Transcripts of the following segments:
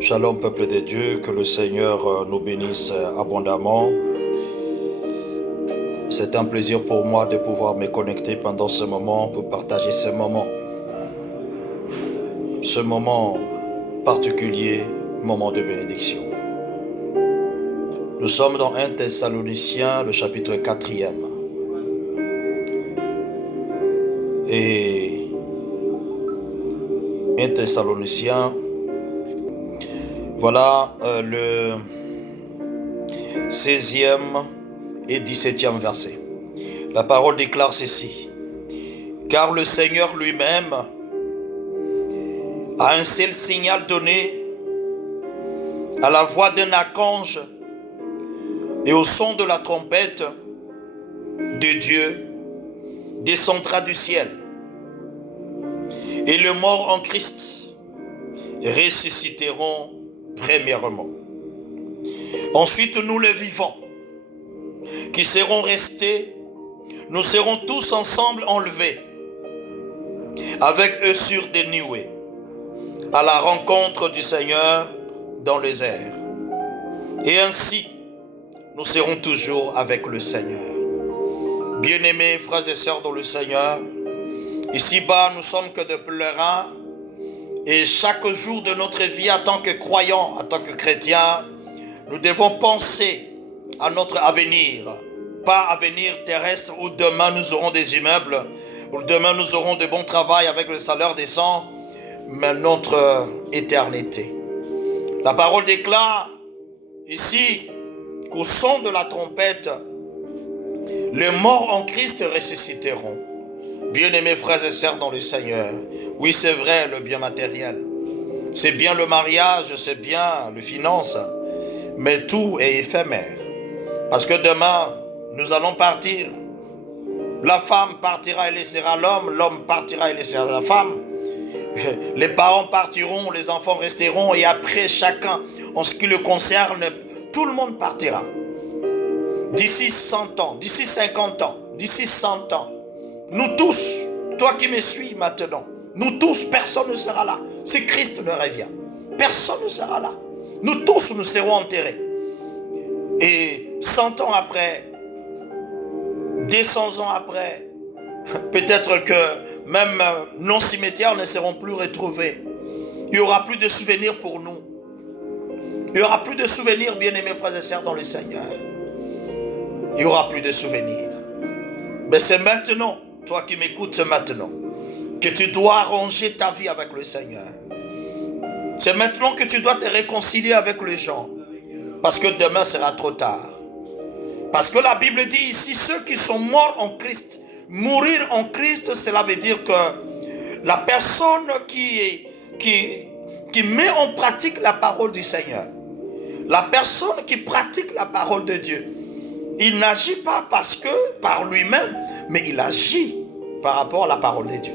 Shalom peuple de Dieu, que le Seigneur nous bénisse abondamment. C'est un plaisir pour moi de pouvoir me connecter pendant ce moment pour partager ce moment particulier, moment de bénédiction. Nous sommes dans 1 Thessaloniciens, le chapitre 4e. Et 1 Thessaloniciens, voilà le 16e et 17e verset. La parole déclare ceci. Car le Seigneur lui-même a un seul signal donné à la voix d'un archange et au son de la trompette de Dieu descendra du ciel. Et les morts en Christ ressusciteront premièrement. Ensuite, nous les vivants, qui serons restés, nous serons tous ensemble enlevés, avec eux sur des nuées, à la rencontre du Seigneur dans les airs. Et ainsi, nous serons toujours avec le Seigneur. Bien-aimés frères et sœurs dans le Seigneur, ici-bas, nous sommes que des pèlerins, et chaque jour de notre vie en tant que croyants, en tant que chrétiens, nous devons penser à notre avenir. Pas avenir terrestre où demain nous aurons des immeubles, où demain nous aurons de bons travail avec le salaire décent, mais notre éternité. La parole déclare ici qu'au son de la trompette, les morts en Christ ressusciteront. Bien-aimés frères et sœurs dans le Seigneur, oui c'est vrai le bien matériel, c'est bien le mariage, c'est bien les finances, mais tout est éphémère. Parce que demain, nous allons partir. La femme partira et laissera l'homme, l'homme partira et laissera la femme. Les parents partiront, les enfants resteront, et après chacun, en ce qui le concerne, tout le monde partira. D'ici 100 ans, d'ici 50 ans, d'ici 100 ans, nous tous, toi qui me suis maintenant, nous tous, personne ne sera là. Si Christ ne revient, personne ne sera là. Nous tous, nous serons enterrés. Et 100 ans après, 200 ans après, peut-être que même nos cimetières ne seront plus retrouvés. Il n'y aura plus de souvenirs pour nous. Il n'y aura plus de souvenirs, bien-aimés frères et sœurs dans le Seigneur. Il n'y aura plus de souvenirs. Mais c'est maintenant, toi qui m'écoutes, c'est maintenant que tu dois arranger ta vie avec le Seigneur. C'est maintenant que tu dois te réconcilier avec les gens. Parce que demain sera trop tard. Parce que la Bible dit ici, ceux qui sont morts en Christ, mourir en Christ, cela veut dire que la personne qui met en pratique la parole du Seigneur, la personne qui pratique la parole de Dieu, il n'agit pas parce que par lui-même, mais il agit par rapport à la parole de Dieu.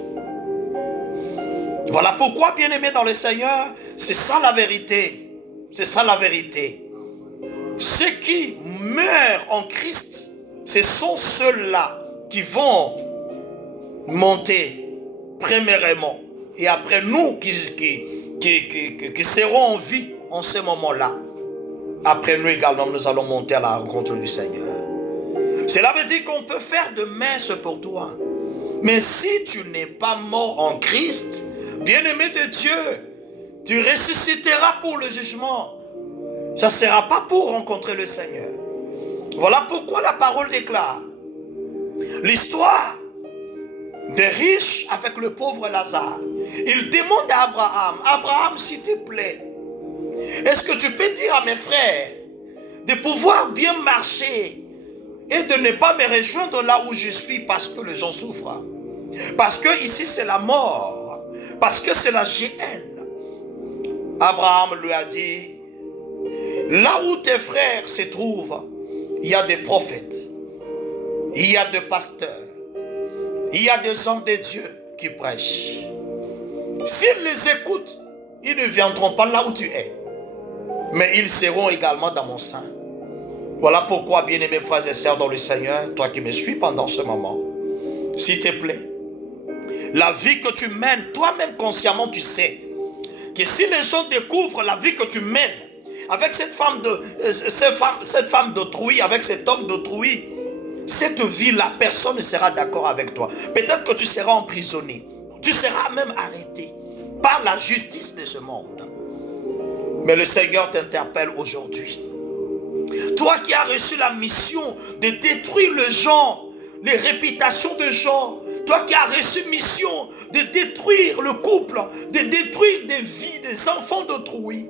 Voilà pourquoi, bien-aimés dans le Seigneur, c'est ça la vérité. C'est ça la vérité. Ceux qui meurent en Christ, ce sont ceux-là qui vont monter premièrement. Et après nous qui serons en vie en ce moment-là. Après nous également, nous allons monter à la rencontre du Seigneur. Cela veut dire qu'on peut faire de messes pour toi. Mais si tu n'es pas mort en Christ, bien-aimé de Dieu, tu ressusciteras pour le jugement. Ça ne sera pas pour rencontrer le Seigneur. Voilà pourquoi la parole déclare l'histoire des riches avec le pauvre Lazare. Il demande à Abraham, Abraham, s'il te plaît, est-ce que tu peux dire à mes frères de pouvoir bien marcher et de ne pas me rejoindre là où je suis parce que les gens souffrent? Parce que ici c'est la mort, parce que c'est la GN. Abraham lui a dit, là où tes frères se trouvent, il y a des prophètes, il y a des pasteurs, il y a des hommes de Dieu qui prêchent. S'ils les écoutent, ils ne viendront pas là où tu es, mais ils seront également dans mon sein. Voilà pourquoi, bien-aimés frères et sœurs dans le Seigneur, toi qui me suis pendant ce moment, s'il te plaît, la vie que tu mènes, toi-même consciemment tu sais, que si les gens découvrent la vie que tu mènes, avec cette femme d'autrui, avec cet homme d'autrui, cette vie-là, personne ne sera d'accord avec toi. Peut-être que tu seras emprisonné. Tu seras même arrêté par la justice de ce monde. Mais le Seigneur t'interpelle aujourd'hui. Toi qui as reçu la mission de détruire le genre, les réputations de genre, toi qui as reçu mission de détruire le couple, de détruire des vies, des enfants d'autrui,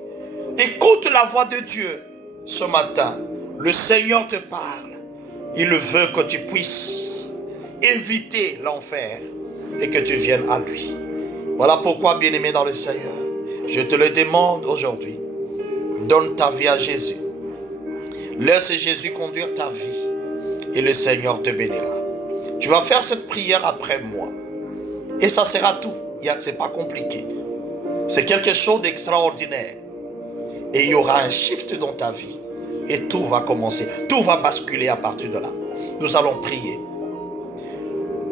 écoute la voix de Dieu. Ce matin, le Seigneur te parle. Il veut que tu puisses éviter l'enfer et que tu viennes à lui. Voilà pourquoi, bien-aimé dans le Seigneur, je te le demande aujourd'hui. Donne ta vie à Jésus. Laisse Jésus conduire ta vie et le Seigneur te bénira. Tu vas faire cette prière après moi et ça sera tout. C'est pas compliqué. C'est quelque chose d'extraordinaire. Et il y aura un shift dans ta vie. Et tout va commencer. Tout va basculer à partir de là. Nous allons prier.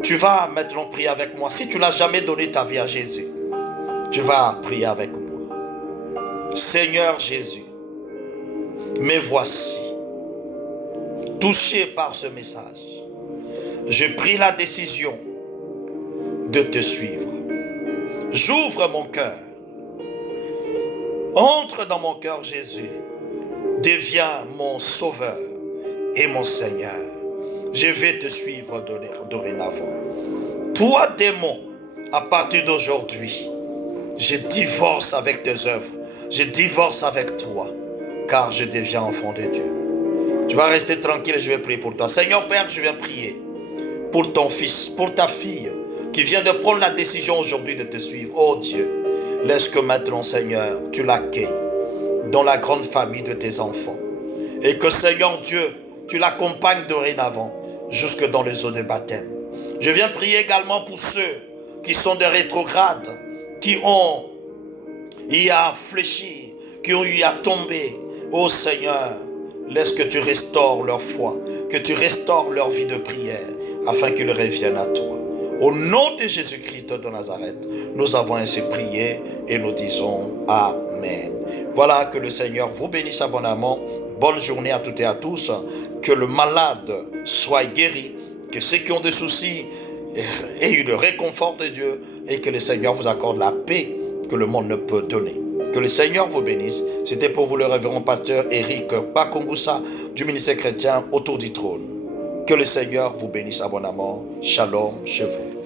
Tu vas maintenant prier avec moi. Si tu n'as jamais donné ta vie à Jésus, tu vas prier avec moi. Seigneur Jésus, me voici, touché par ce message. J'ai pris la décision de te suivre. J'ouvre mon cœur. Entre dans mon cœur, Jésus. Deviens mon sauveur et mon Seigneur. Je vais te suivre dorénavant. Toi, démon, à partir d'aujourd'hui, je divorce avec tes œuvres. Je divorce avec toi, car je deviens enfant de Dieu. Tu vas rester tranquille et je vais prier pour toi. Seigneur Père, je viens prier pour ton fils, pour ta fille, qui vient de prendre la décision aujourd'hui de te suivre. Oh Dieu, laisse que maintenant, Seigneur, tu l'accueilles dans la grande famille de tes enfants. Et que, Seigneur Dieu, tu l'accompagnes dorénavant jusque dans les eaux de baptême. Je viens prier également pour ceux qui sont des rétrogrades, qui ont eu à fléchir, qui ont eu à tomber. Oh Seigneur, laisse que tu restaures leur foi, que tu restaures leur vie de prière, afin qu'ils reviennent à toi. Au nom de Jésus-Christ de Nazareth, nous avons ainsi prié et nous disons Amen. Voilà, que le Seigneur vous bénisse abondamment. Bonne journée à toutes et à tous. Que le malade soit guéri, que ceux qui ont des soucis aient eu le réconfort de Dieu et que le Seigneur vous accorde la paix que le monde ne peut donner. Que le Seigneur vous bénisse. C'était pour vous le révérend pasteur Éric Bakongusa du ministère chrétien autour du trône. Que le Seigneur vous bénisse abondamment. Shalom chez vous.